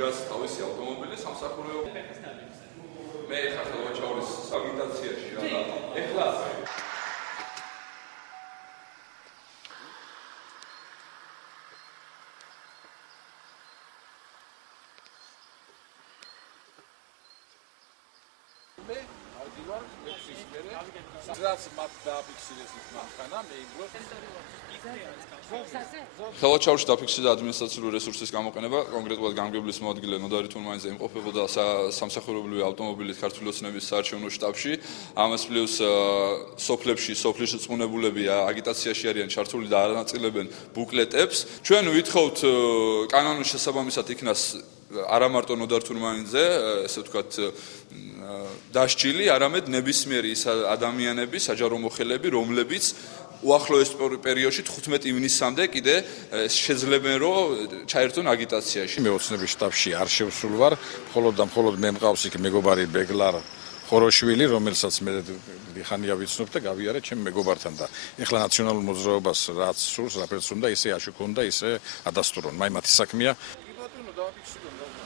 დგას თავისი ავტომობილი სამსახურეო. მე ხარ ხელვაჩაურის აგიტაციაში რა. ეხლა ხელვაჩაურში დაფიქსირდა ადმინისტრაციული რესურსის გამოყენება, კონკრეტულად გამგებლის მოადგილე ნოდარი თურმანიძე იმყოფებოდა სამსახურებრივი ავტომობილით ქართული ოცნების საარჩევნო შტაბში. ამას პლუს სოფლის რწმუნებულები აგიტაციაში არიან ჩართული და არანაწილებენ ბუკლეტებს. ჩვენ ვითხოვთ კანონის შესაბამისად იქნას არა მარტო ნოდარ თურმანიძე, ესე ვთქვათ, დასჯილი, არამედ ნებისმიერი ის ადამიანები, საჯარო მოხელეები, რომლებიც უახლოეს პერიოდში 15 ივნისამდე კიდე შეძლებენ რომ ჩაერთონ აგიტაციაში. მე ოცნების შტაბში არ შევსულ ვარ, მხოლოდ და მხოლოდ მე მყავს იქ მეგობარი ბეგლარ ხოროშვილი, რომელსაც მე ხანია ვიცნობ და გავიარე ჩემ მეგობართან და ეხლა ნაციონალურ მოძრაობას რაც სურს, რაფერს უნდა ისე აშუქონ და ისე ადასტურონ. მაი მათი საქმეა. კი ბატონო, დავაფიქსირე.